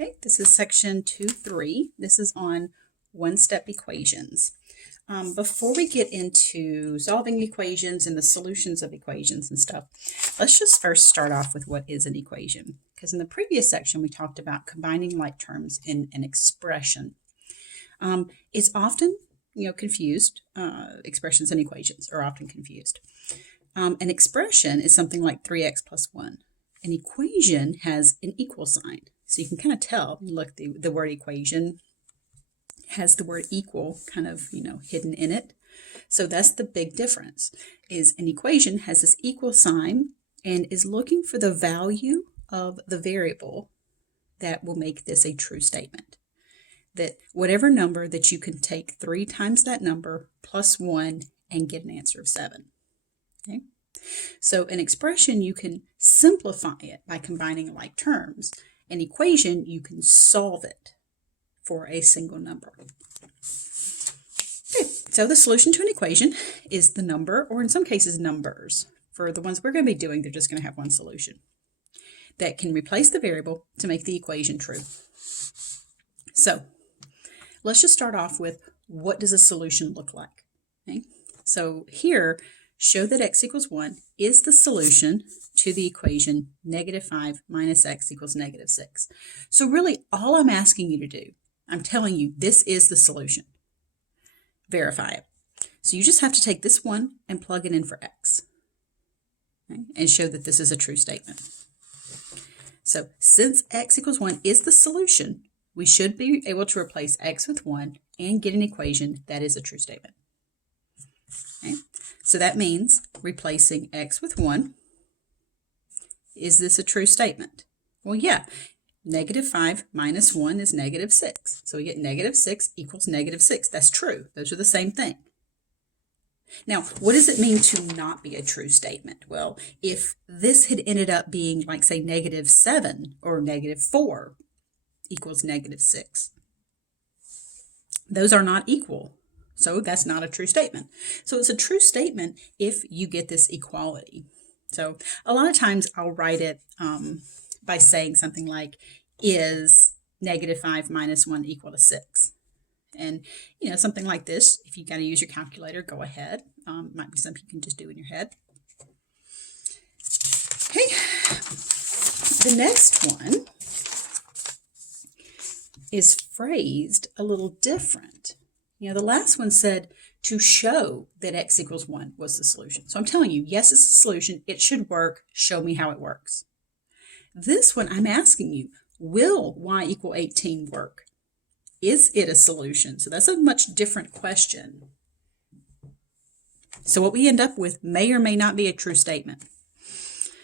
Okay, this is section 2.3. This is on one-step equations. Before we get into solving equations and the solutions of equations and stuff, let's just first start off with what is an equation. Because in the previous section, we talked about combining like terms in an expression. It's often, confused. Expressions and equations are often confused. An expression is something like 3x plus 1. An equation has an equal sign. So you can kind of tell, look, the word equation has the word equal kind of, hidden in it. So that's the big difference, is an equation has this equal sign and is looking for the value of the variable that will make this a true statement. That whatever number that you can take 3 times that number plus 1 and get an answer of 7. Okay? So an expression, you can simplify it by combining like terms. An equation, you can solve it for a single number. Okay, so the solution to an equation is the number, or in some cases numbers. For the ones we're going to be doing, they're just going to have one solution that can replace the variable to make the equation true. So let's just start off with, what does a solution look like? Okay, so here, show that x equals 1 is the solution to the equation -5 minus x equals -6. So really, all I'm asking you to do, I'm telling you, this is the solution. Verify it. So you just have to take this one and plug it in for x, okay, and show that this is a true statement. So since x equals 1 is the solution, we should be able to replace x with 1 and get an equation that is a true statement. Okay? So that means replacing x with 1. Is this a true statement? Well, yeah. -5 minus 1 is -6. So we get -6 equals -6. That's true. Those are the same thing. Now, what does it mean to not be a true statement? Well, if this had ended up being, like, say, -7 or -4 equals -6, those are not equal. So that's not a true statement. So it's a true statement if you get this equality. So a lot of times I'll write it by saying something like, is -5 minus 1 equal to 6? And, something like this, if you got to use your calculator, go ahead. Might be something you can just do in your head. Okay, the next one is phrased a little different. The last one said to show that x equals 1 was the solution. So I'm telling you, yes, it's the solution. It should work. Show me how it works. This one, I'm asking you, will y equal 18 work? Is it a solution? So that's a much different question. So what we end up with may or may not be a true statement.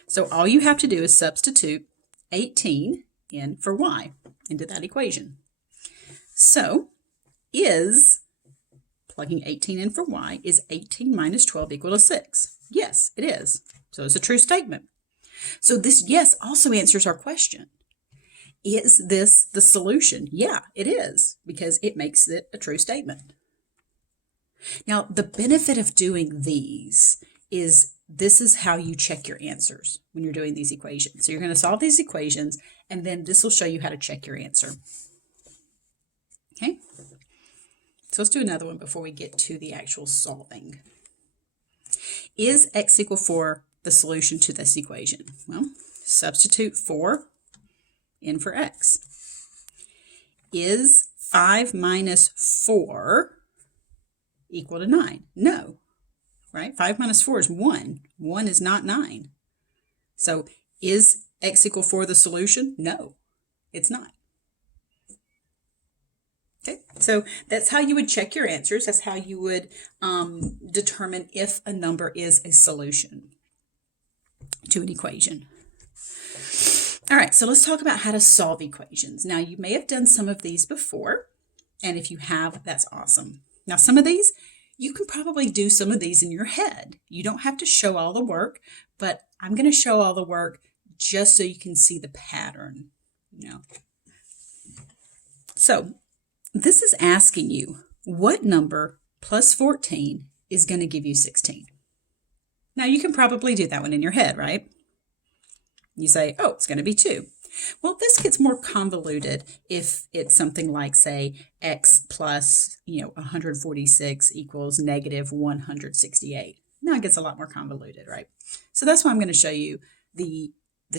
So all you have to do is substitute 18 in for y into that equation. So plugging 18 in for y, is 18 minus 12 equal to 6? Yes, it is. So it's a true statement. So this yes also answers our question. Is this the solution? Yeah, it is, because it makes it a true statement. Now, the benefit of doing these is this is how you check your answers when you're doing these equations. So you're going to solve these equations, and then this will show you how to check your answer. Okay? So let's do another one before we get to the actual solving. Is x equal 4 the solution to this equation? Well, substitute 4 in for x. Is 5 minus 4 equal to 9? No, right? 5 minus 4 is 1. 1 is not 9. So is x equal 4 the solution? No, it's not. Okay, so that's how you would check your answers. That's how you would determine if a number is a solution to an equation. All right, so let's talk about how to solve equations. Now, you may have done some of these before, and if you have, that's awesome. Now, some of these, you can probably do some of these in your head. You don't have to show all the work, but I'm going to show all the work just so you can see the pattern. So this is asking you, what number plus 14 is going to give you 16? Now, you can probably do that one in your head, right? You say, oh, it's going to be 2. Well, this gets more convoluted if it's something like, say, x plus, 146 equals negative 168. Now it gets a lot more convoluted, right? So that's why I'm going to show you the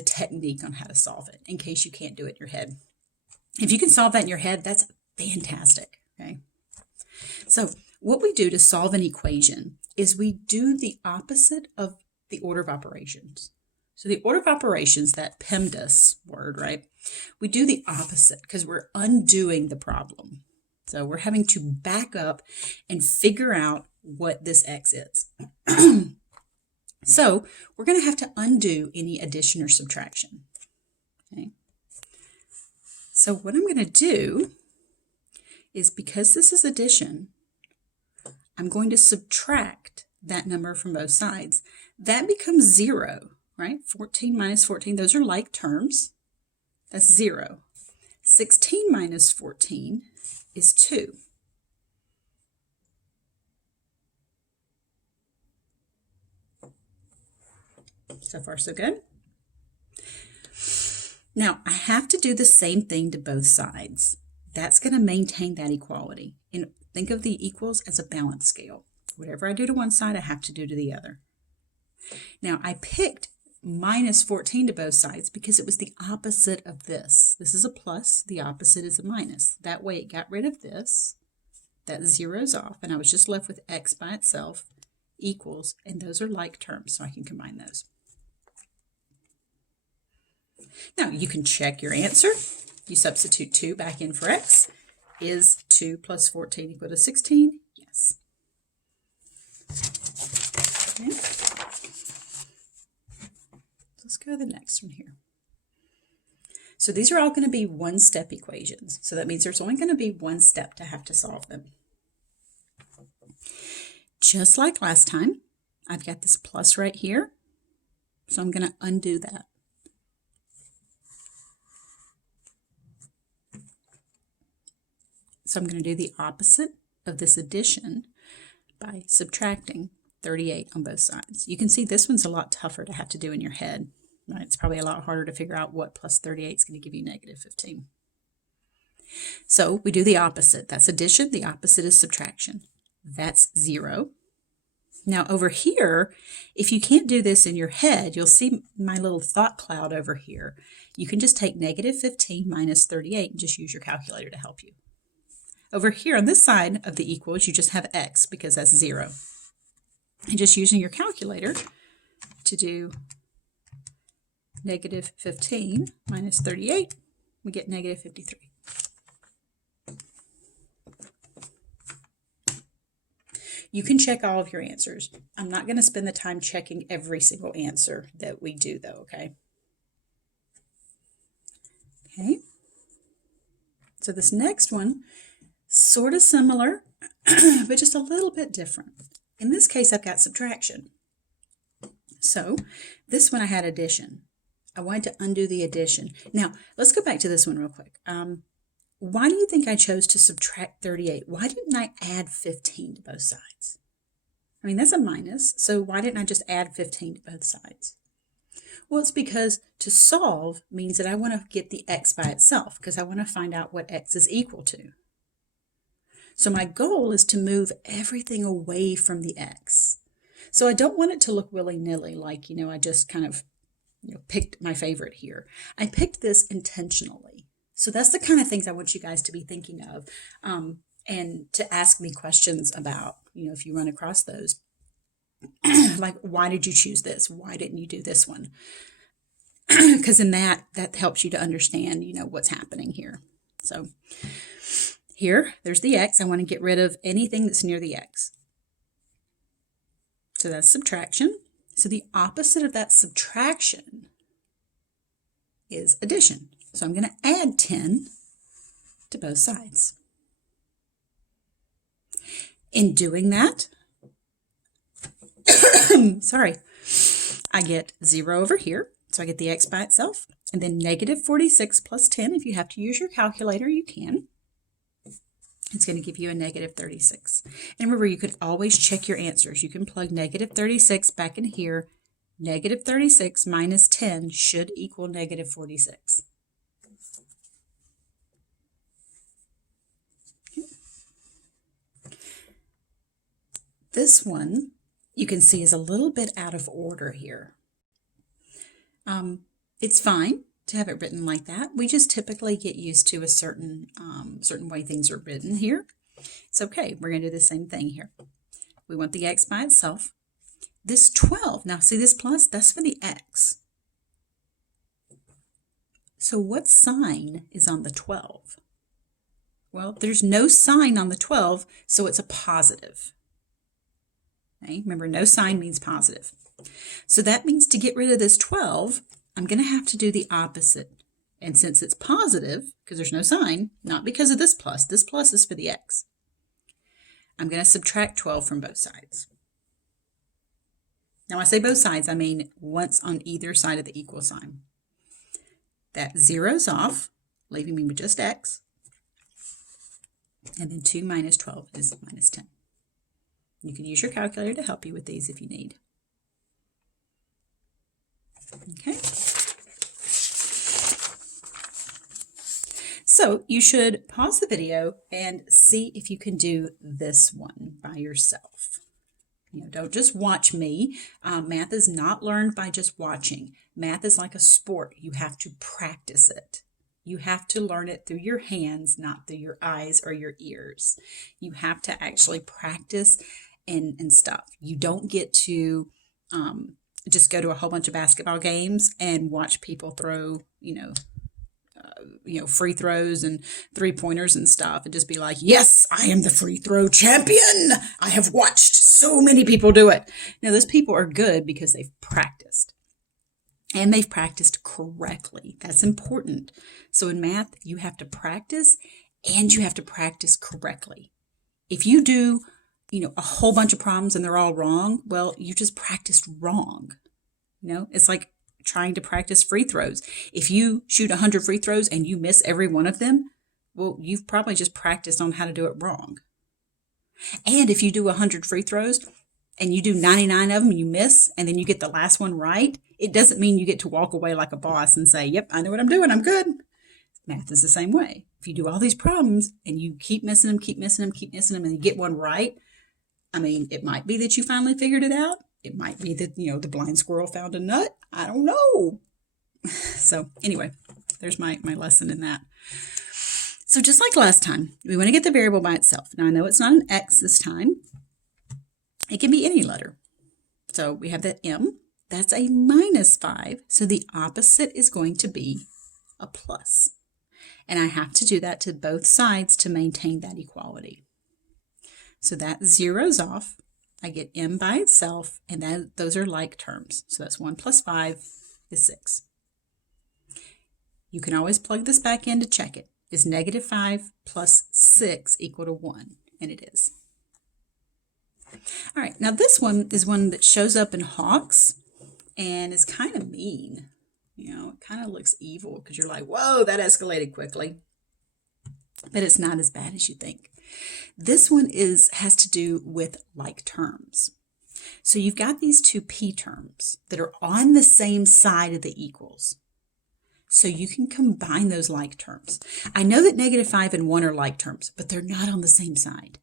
technique on how to solve it in case you can't do it in your head. If you can solve that in your head, that's fantastic, okay? So what we do to solve an equation is we do the opposite of the order of operations. So the order of operations, that PEMDAS word, right? We do the opposite because we're undoing the problem. So we're having to back up and figure out what this x is. So we're going to have to undo any addition or subtraction. Okay. So what I'm going to do is, because this is addition, I'm going to subtract that number from both sides. That becomes 0, right? 14 minus 14, those are like terms. That's 0. 16 minus 14 is 2. So far, so good. Now, I have to do the same thing to both sides. That's going to maintain that equality. And think of the equals as a balance scale. Whatever I do to one side, I have to do to the other. Now, I picked minus 14 to both sides because it was the opposite of this. This is a plus, the opposite is a minus. That way it got rid of this, that zeroes off, and I was just left with x by itself equals, and those are like terms, so I can combine those. Now, you can check your answer. You substitute 2 back in for x. Is 2 plus 14 equal to 16? Yes. Okay. Let's go to the next one here. So these are all going to be one-step equations. So that means there's only going to be one step to have to solve them. Just like last time, I've got this plus right here. So I'm going to undo that. So I'm going to do the opposite of this addition by subtracting 38 on both sides. You can see this one's a lot tougher to have to do in your head. Right? It's probably a lot harder to figure out what plus 38 is going to give you negative 15. So we do the opposite. That's addition. The opposite is subtraction. That's 0. Now over here, if you can't do this in your head, you'll see my little thought cloud over here. You can just take negative 15 minus 38 and just use your calculator to help you. Over here on this side of the equals, you just have x because that's 0. And just using your calculator to do negative 15 minus 38, we get negative 53. You can check all of your answers. I'm not going to spend the time checking every single answer that we do, though, okay? Okay. So this next one, sort of similar, but just a little bit different. In this case, I've got subtraction. So this one I had addition. I wanted to undo the addition. Now, let's go back to this one real quick. Why do you think I chose to subtract 38? Why didn't I add 15 to both sides? I mean, that's a minus, so why didn't I just add 15 to both sides? Well, it's because to solve means that I want to get the x by itself because I want to find out what x is equal to. So my goal is to move everything away from the x. So I don't want it to look willy-nilly like, I just kind of picked my favorite here. I picked this intentionally. So that's the kind of things I want you guys to be thinking of and to ask me questions about, if you run across those. Like, why did you choose this? Why didn't you do this one? Because in that helps you to understand, what's happening here. So here, there's the x. I want to get rid of anything that's near the x. So that's subtraction. So the opposite of that subtraction is addition. So I'm going to add 10 to both sides. In doing that, sorry, I get 0 over here. So I get the x by itself. And then negative 46 plus 10. If you have to use your calculator, you can. It's going to give you a negative 36. And remember, you could always check your answers. You can plug negative 36 back in here. Negative 36 minus 10 should equal negative 46. this one you can see is a little bit out of order here. It's fine to have it written like that. We just typically get used to a certain way things are written here. It's okay. We're going to do the same thing here. We want the x by itself. This 12, now see this plus? That's for the x. So what sign is on the 12? Well, there's no sign on the 12, so it's a positive. Okay? Remember, no sign means positive. So that means to get rid of this 12, I'm going to have to do the opposite. And since it's positive, because there's no sign, not because of this plus is for the x, I'm going to subtract 12 from both sides. Now, when I say both sides, I mean once on either side of the equal sign. That zeroes off, leaving me with just x. And then 2 minus 12 is minus 10. You can use your calculator to help you with these if you need. Okay. So you should pause the video and see if you can do this one by yourself. Don't just watch me. Math is not learned by just watching. Math is like a sport. You have to practice it. You have to learn it through your hands, not through your eyes or your ears. You have to actually practice and stuff. You don't get to just go to a whole bunch of basketball games and watch people throw, free throws and three-pointers and stuff and just be like, yes, I am the free throw champion. I have watched so many people do it. Now, those people are good because they've practiced. And they've practiced correctly. That's important. So in math, you have to practice and you have to practice correctly. If you do, a whole bunch of problems and they're all wrong, well, you just practiced wrong. It's like trying to practice free throws. If you shoot 100 free throws and you miss every one of them, well, you've probably just practiced on how to do it wrong. And if you do 100 free throws and you do 99 of them and you miss, and then you get the last one right, it doesn't mean you get to walk away like a boss and say, yep, I know what I'm doing, I'm good. Math is the same way. If you do all these problems and you keep missing them, and you get one right, it might be that you finally figured it out. It might be that, the blind squirrel found a nut. I don't know. So anyway, there's my lesson in that. So just like last time, we want to get the variable by itself. Now I know it's not an x this time. It can be any letter. So we have that m. That's a minus 5. So the opposite is going to be a plus. And I have to do that to both sides to maintain that equality. So that zeroes off. I get m by itself, and those are like terms. So that's 1 plus 5 is 6. You can always plug this back in to check it. Is negative 5 plus 6 equal to 1? And it is. All right, now this one is one that shows up in Hawks and is kind of mean. It kind of looks evil because you're like, whoa, that escalated quickly. But it's not as bad as you think. This one has to do with like terms. So you've got these two p terms that are on the same side of the equals. So you can combine those like terms. I know that negative 5 and 1 are like terms, but they're not on the same side.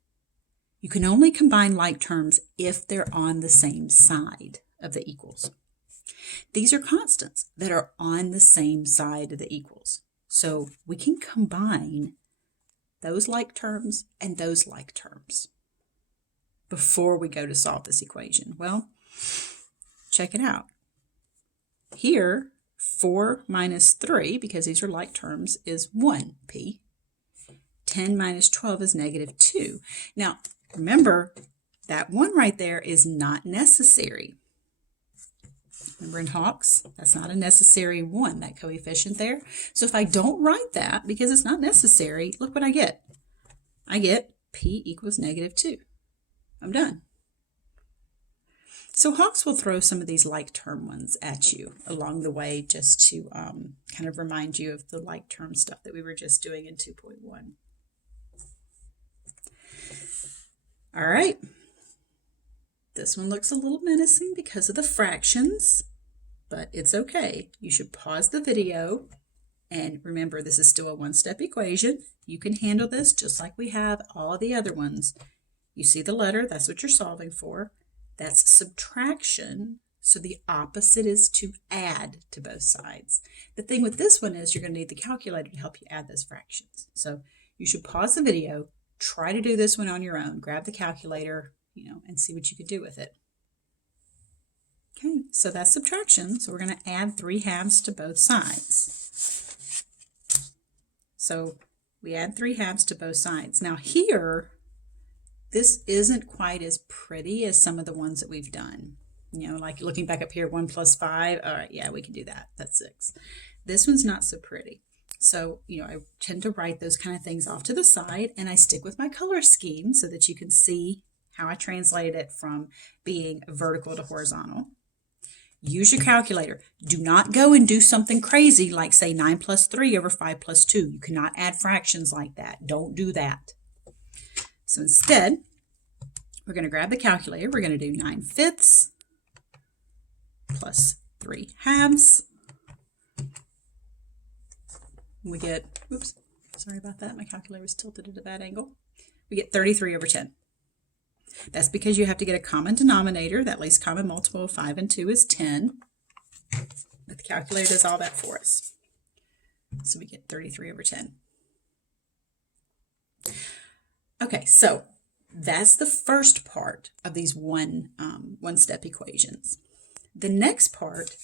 You can only combine like terms if they're on the same side of the equals. These are constants that are on the same side of the equals. So we can combine those like terms and those like terms before we go to solve this equation. Well, check it out. Here, 4 minus 3, because these are like terms, is 1p. 10 minus 12 is negative 2. Now, remember, that 1 right there is not necessary. Remember in Hawks, that's not a necessary 1, that coefficient there. So if I don't write that because it's not necessary, look what I get. I get p equals negative 2. I'm done. So Hawks will throw some of these like term ones at you along the way just to kind of remind you of the like term stuff that we were just doing in 2.1. All right. This one looks a little menacing because of the fractions, but it's okay. You should pause the video and remember this is still a one-step equation. You can handle this just like we have all the other ones. You see the letter, that's what you're solving for. That's subtraction. So the opposite is to add to both sides. The thing with this one is you're going to need the calculator to help you add those fractions. So you should pause the video, try to do this one on your own, grab the calculator, and see what you could do with it. Okay, so that's subtraction. So we're going to add 3/2 to both sides. So we add 3/2 to both sides. Now here, this isn't quite as pretty as some of the ones that we've done. Like looking back up here, 1 + 5. All right, yeah, we can do that. That's 6. This one's not so pretty. So, I tend to write those kind of things off to the side, and I stick with my color scheme so that you can see how I translate it from being vertical to horizontal. Use your calculator. Do not go and do something crazy like, say, 9 + 3 over 5 + 2. You cannot add fractions like that. Don't do that. So instead, we're going to grab the calculator. We're going to do 9/5 plus 3/2. We get, oops, sorry about that. My calculator was tilted at a bad angle. We get 33 over 10. That's because you have to get a common denominator. That least common multiple of 5 and 2 is 10. But the calculator does all that for us. So we get 33 over 10. Okay, so that's the first part of these one-step equations. The next part,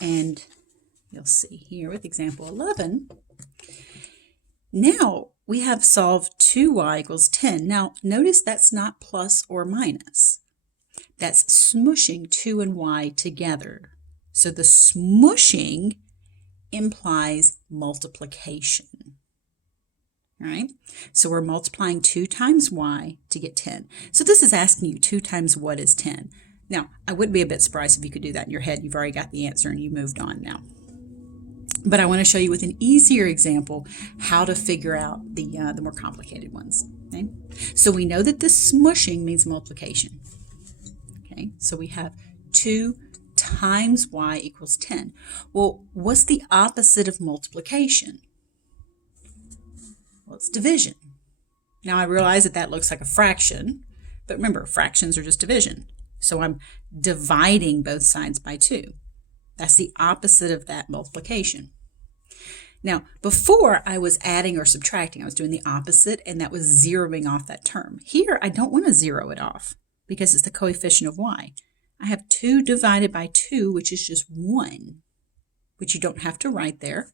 and you'll see here with example 11, now we have solved 2y = 10. Now notice that's not plus or minus. That's smushing 2 and y together. So the smushing implies multiplication. All right, so we're multiplying 2 times y to get 10. So this is asking you 2 times what is 10. Now, I would be a bit surprised if you could do that in your head. You've already got the answer and you moved on now. But I want to show you with an easier example how to figure out the more complicated ones. Okay? So we know that this smushing means multiplication. Okay, so we have 2 times y = 10. Well, what's the opposite of multiplication? Well, it's division. Now I realize that that looks like a fraction, but remember, fractions are just division. So I'm dividing both sides by 2. That's the opposite of that multiplication. Now, before I was adding or subtracting, I was doing the opposite, and that was zeroing off that term. Here, I don't want to zero it off because it's the coefficient of y. I have 2 divided by 2, which is just 1, which you don't have to write there.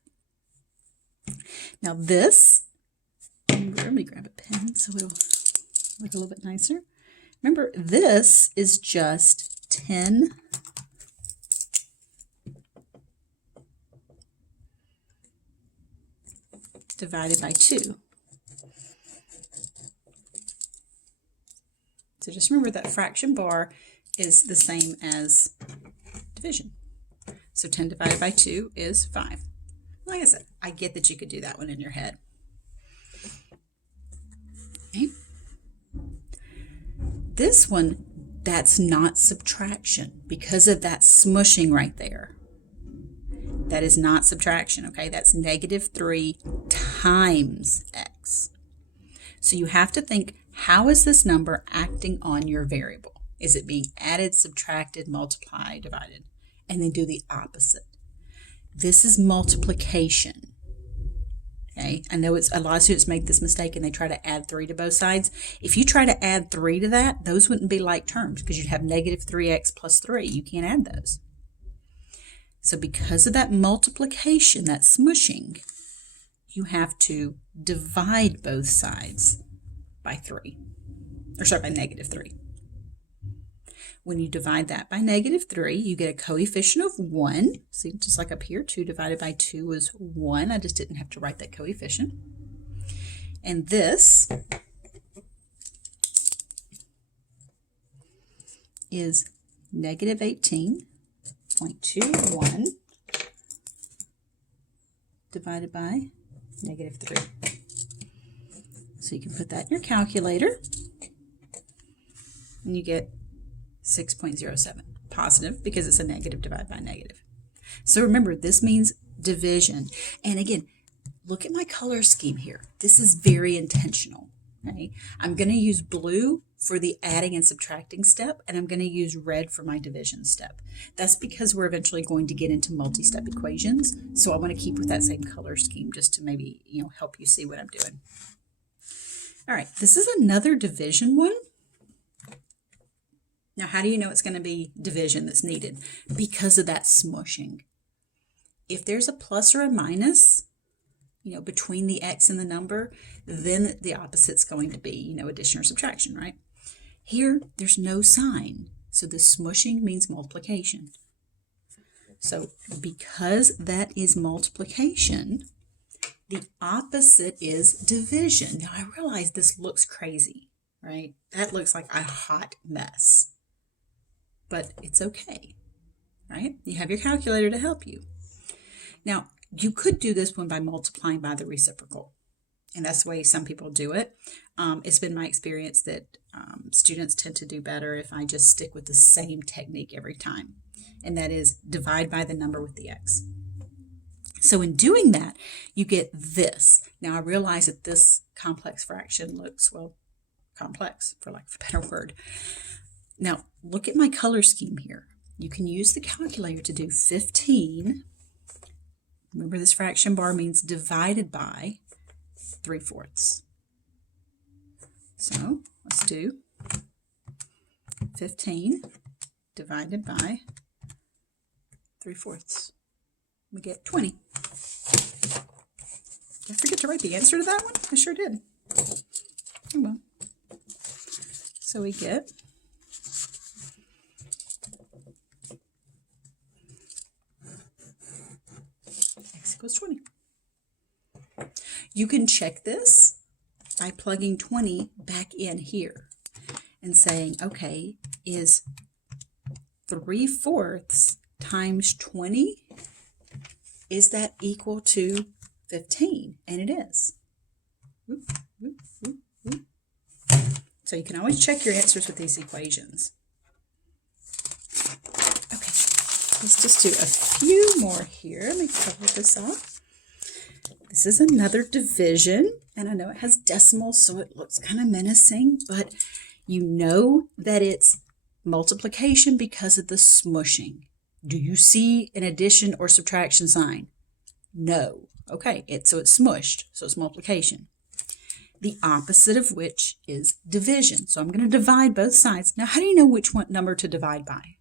Now this, let me grab a pen so it'll look a little bit nicer. Remember, this is just 10 divided by 2. So just remember that fraction bar is the same as division. So 10 divided by 2 is 5. Like I said, I get that you could do that one in your head. Okay. This one, that's not subtraction because of that smushing right there. That is not subtraction, okay? That's -3 times x. So you have to think, how is this number acting on your variable? Is it being added, subtracted, multiplied, divided? And then do the opposite. This is multiplication. Okay, I know a lot of students make this mistake and they try to add 3 to both sides. If you try to add 3 to that, those wouldn't be like terms because you'd have -3x + 3. You can't add those. So because of that multiplication, that smushing, you have to divide both sides by 3. Or sorry, by -3. When you divide that by -3, you get a coefficient of 1. See, just like up here, 2 divided by 2 is 1. I just didn't have to write that coefficient. And this is -18.21 divided by -3. So you can put that in your calculator, and you get 6.07, positive because it's a negative divided by negative. So remember, this means division. And again, look at my color scheme here. This is very intentional. Okay? I'm going to use blue for the adding and subtracting step, and I'm going to use red for my division step. That's because we're eventually going to get into multi-step equations, so I want to keep with that same color scheme just to maybe, help you see what I'm doing. All right, this is another division one. Now, how do you know it's going to be division that's needed? Because of that smushing. If there's a plus or a minus, between the x and the number, then the opposite's going to be, addition or subtraction, right? Here, there's no sign, so the smushing means multiplication. So because that is multiplication, the opposite is division. Now, I realize this looks crazy, right? That looks like a hot mess, but it's okay, right? You have your calculator to help you. Now, you could do this one by multiplying by the reciprocal, and that's the way some people do it. It's been my experience that students tend to do better if I just stick with the same technique every time, and that is divide by the number with the x. So in doing that, you get this. Now, I realize that this complex fraction looks, well, complex, for lack of a better word. Now, look at my color scheme here. You can use the calculator to do 15. Remember, this fraction bar means divided by 3/4. So let's do 15 divided by 3/4. We get 20. Did I forget to write the answer to that one? I sure did. Oh well. So we get x equals 20. You can check this by plugging 20 back in here and saying, okay, is 3/4 times 20, is that equal to 15? And it is. So you can always check your answers with these equations. Okay, let's just do a few more here. Let me cover this up. This is another division, and I know it has decimals, so it looks kind of menacing, but you know that it's multiplication because of the smushing. Do you see an addition or subtraction sign? No. Okay, so it's smushed, so it's multiplication. The opposite of which is division. So I'm going to divide both sides. Now, how do you know which one number to divide by?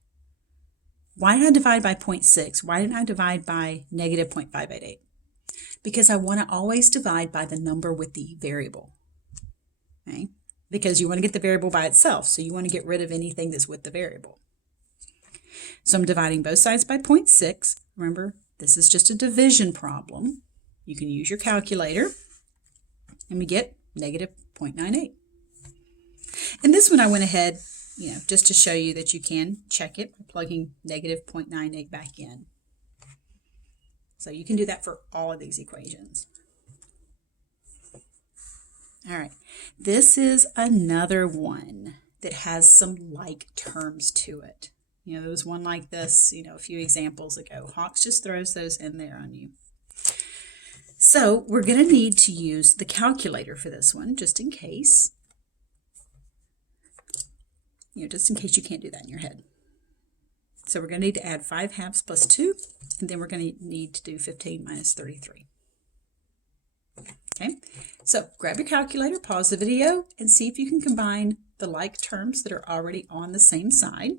Why did I divide by 0.6? Why didn't I divide by negative 0.588? Because I want to always divide by the number with the variable. Okay? Because you want to get the variable by itself, so you want to get rid of anything that's with the variable. So I'm dividing both sides by 0.6. Remember, this is just a division problem. You can use your calculator, and we get negative 0.98. And this one I went ahead, just to show you that you can check it by plugging negative 0.98 back in. So you can do that for all of these equations. All right, this is another one that has some like terms to it. There was one like this, a few examples ago. Hawks just throws those in there on you. So we're going to need to use the calculator for this one, just in case. Just in case you can't do that in your head. So we're going to need to add 5/2 plus 2, and then we're going to need to do 15 minus 33. Okay, so grab your calculator, pause the video, and see if you can combine the like terms that are already on the same side.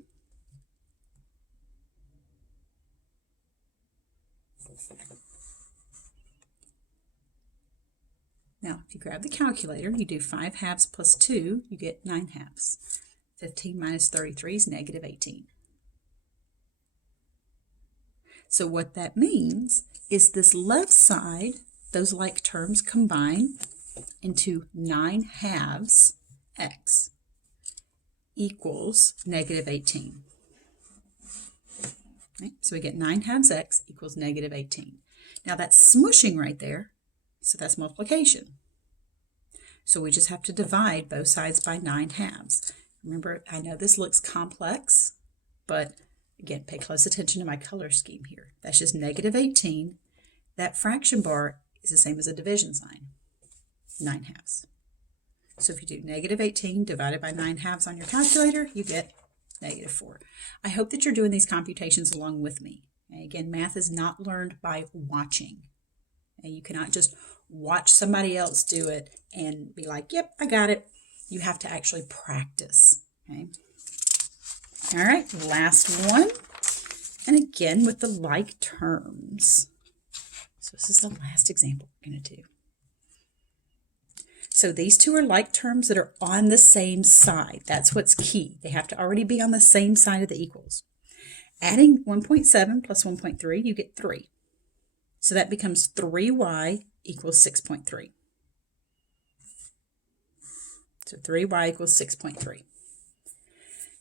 Now, if you grab the calculator, you do 5/2 plus 2, you get 9/2. 15 minus 33 is negative 18. So what that means is this left side, those like terms combine into 9/2 x equals negative 18. Right? So we get 9/2 x equals negative 18. Now that's smushing right there, so that's multiplication. So we just have to divide both sides by 9/2. Remember, I know this looks complex, but again, pay close attention to my color scheme here. That's just negative 18. That fraction bar is the same as a division sign, 9/2. So if you do negative 18 divided by 9/2 on your calculator, you get negative 4. I hope that you're doing these computations along with me. And again, math is not learned by watching. And you cannot just watch somebody else do it and be like, yep, I got it. You have to actually practice. Okay. All right, last one. And again, with the like terms. So this is the last example we're going to do. So these two are like terms that are on the same side. That's what's key. They have to already be on the same side of the equals. Adding 1.7 plus 1.3, you get 3. So that becomes 3y equals 6.3. So 3y equals 6.3.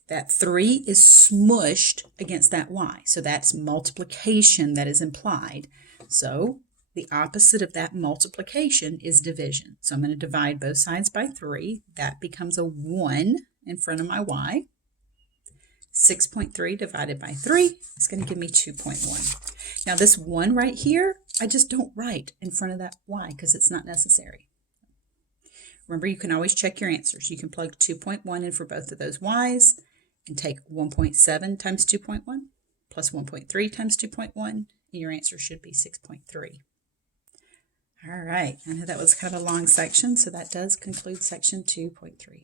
That 3 is smushed against that y. So that's multiplication that is implied. So the opposite of that multiplication is division. So I'm going to divide both sides by 3. That becomes a 1 in front of my y. 6.3 divided by 3 is going to give me 2.1. Now this 1 right here, I just don't write in front of that y because it's not necessary. Remember, you can always check your answers. You can plug 2.1 in for both of those y's and take 1.7 times 2.1 plus 1.3 times 2.1, and your answer should be 6.3. All right, I know that was kind of a long section, so that does conclude section 2.3.